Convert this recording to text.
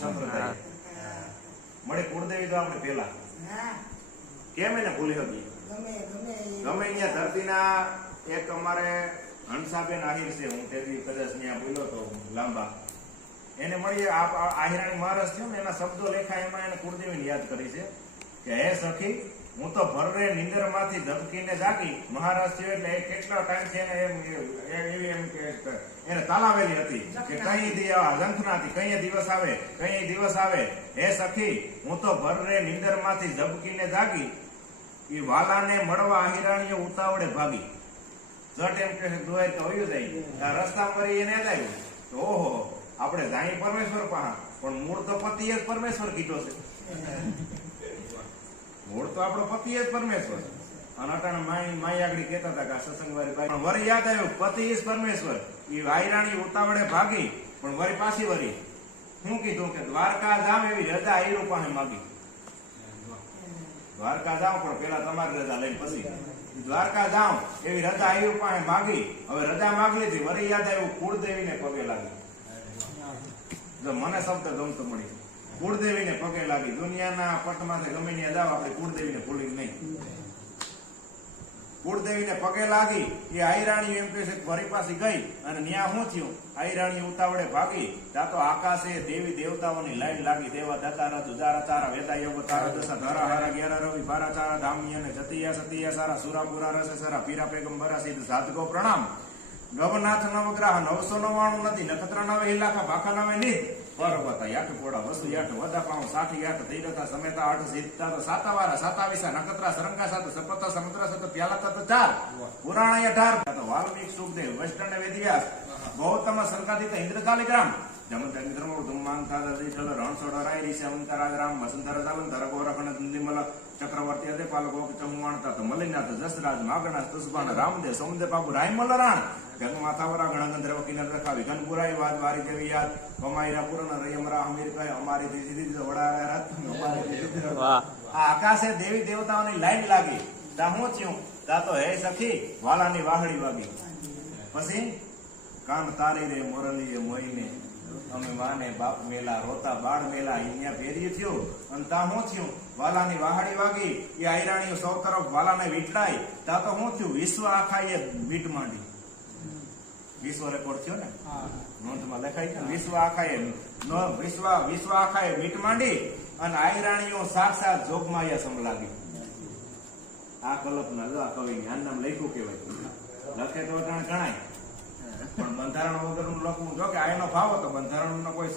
સંપ્રદાય. મળે કુળદેવી તો આપણે પેલા કેમ એને ભૂલી હતી? ગમે ગમે ધરતી ના ત્યાં ધરતીના એક અમારે હંસાબેન આહિર છે હું તેથી કદાચ ત્યાં બોલ્યો તો લાંબા. એને મળીએ આ આ આહિરાણી મહારાજ થયું ને એના શબ્દો લેખા એમાં એને કુળદેવીને યાદ કરી છે. કે હે સખી હું તો ભરરે નીંદરમાંથી ધબકીને જાગી મહારાજ થયો એટલે એ કેટલો ટાઈમ છે એને એમ એવી એમ કે એને તાલાવેલી હતી કે કઈ ઝંખનાથી કઈ દિવસ આવે કઈ દિવસ આવે? હે સખી હું તો ભરરે નીંદરમાંથી ધબકીને જાગી એ વાલાને મળવા અહિરાણીઓ ઉતાવળે ભાગી. જટ એમ કે દુહાઈ તો હોયું જાય આ રસ્તા પર એને યાદ આવ્યું. તો ઓહો આપણે જાણી પરમેશ્વર પાહા પણ મૂળ તો પતિએ જ પરમેશ્વર કીધો છે. મૂળ તો આપણો પતિ જ પરમેશ્વર. અને અટાણે માઈ માઈ આગળ કહેતા હતા કે આ સત્સંગવાળી ભાઈ, પણ વરી યાદ આવ્યું, પતિ ઇઝ પરમેશ્વર. એ વાયરાણી ઉતાવળે ભાગી, પણ વરી પાછી વરી. શું કીધું કે દ્વારકા જામ એવી રજા એ પાસે માગી. દ્વારકા જાઓ પણ પેલા તમારી રજા લઈને પછી. દ્વારકા જાઓ એવી રજા આવી પાસે માગી. હવે રજા માગી લીધી વરી યાદ આવ્યું, કુળદેવીને પગે લાગી. મને શબ્દ ગમતો મળી. કુળદેવીને પગે લાગી. દુનિયાના પટમાંથી ગમે ત્યાં જાઓ આપણે કુળદેવીને ભૂલી નહીં. કુળદેવીને પગે લાગી, એ આયરાણી એમ કહે છે ફરી વરી ગઈ અને ન્યા શું થયું? આયરાણી ઉતાવળે ભાગી. તા તો આકાશે દેવી દેવતાઓની લાઈન લાગી. દેવા દતારા દુજારા તારા વેદા યોગ તારા દશા ધરા હારા ગેરા રવિ બારા તારા ધામી અને જતિયા સતિયા સારા સુરાપુરા રસે સારા પીરા પેગંબરા સિદ્ધ સાધકો પ્રણામ. નવનાથ નવગ્રહ નવસો નવ્વાણું નથી. નખત્રા નવે ઇલાકા ભાખા નવે નિધ. પર્વત, યાટ પોડા વસુ યાટ વદા પાઉ સાઠી યાટ તીરતા સમેતા, આઠ સિદ્ધતા તો સાતાવારા, સાતાવીસા નકત્રા સરંગા સાત સપતા સમુદ્ર સત પ્યાલા તત ચાર પુરાણ અઢાર તો વાલ્મીક સુખદેવ વેસ્ટર્ન વેદવ્યાસ, ગૌતમ સંકાદિત ઇન્દ્રકાલિગ્રામ જમદગ્રમ ધુમ્માંતા દધિઠલ રણછોડ, રાય ઋષિ અંતરાગ્રામ વસંતર જાલંતર ગોરખણ નિર્મલ ચક્રવર્તી અદે પાલકો ચમવાણતા તો મલિનાથ, જસરાજ, માગણા તુસબાન રામદેવ સૌંદે બાબુ, રાયમલ, રાણ. ગંગ માથાવરા ગણગંધર વકીલ રખાવી ઘનપુરાઈ વાદ વારી દેવી યાદ. કમાઈરા પૂરણ રયમરા અમીર કહે અમારી દીધી દીધી વડા રાત અમારી દીદી આ આકાશે દેવી દેવતાઓની લાઈન લાગી. તા હું થયું તા તો હે સખી વાલાની વાહડી વાગી. પછી કાન તારી રે મોરલી એ મોઈને. અમે માને બાપ મેલા રોતા બાળ મેલા અહીંયા ભેરી થયો. અને તા હું થયું વાલાની વાહડી વાગી. એ આયરાણીઓ સૌ તરફ વાલાને વીટડાઈ તા તો હું થયું વિશ્વ આખા એ વીટ માંડી. વિશ્વ રેકોર્ડ થયો ને? નોંધમાં લખાય છે વિશ્વ આખાએ વિશ્વ વિશ્વ આખાએ મીટ માંડી અને આયરાણીઓ સાક્ષાત જોગમાયા લાગી આ કલ્પના જો આ કવિ જ્ઞાન નામ લખ્યું કેવાય લખે તો ગણાય. પણ બંધારણ વગરનું લખવું જો કે આ એનો ભાવ હતો બંધારણનો કોઈ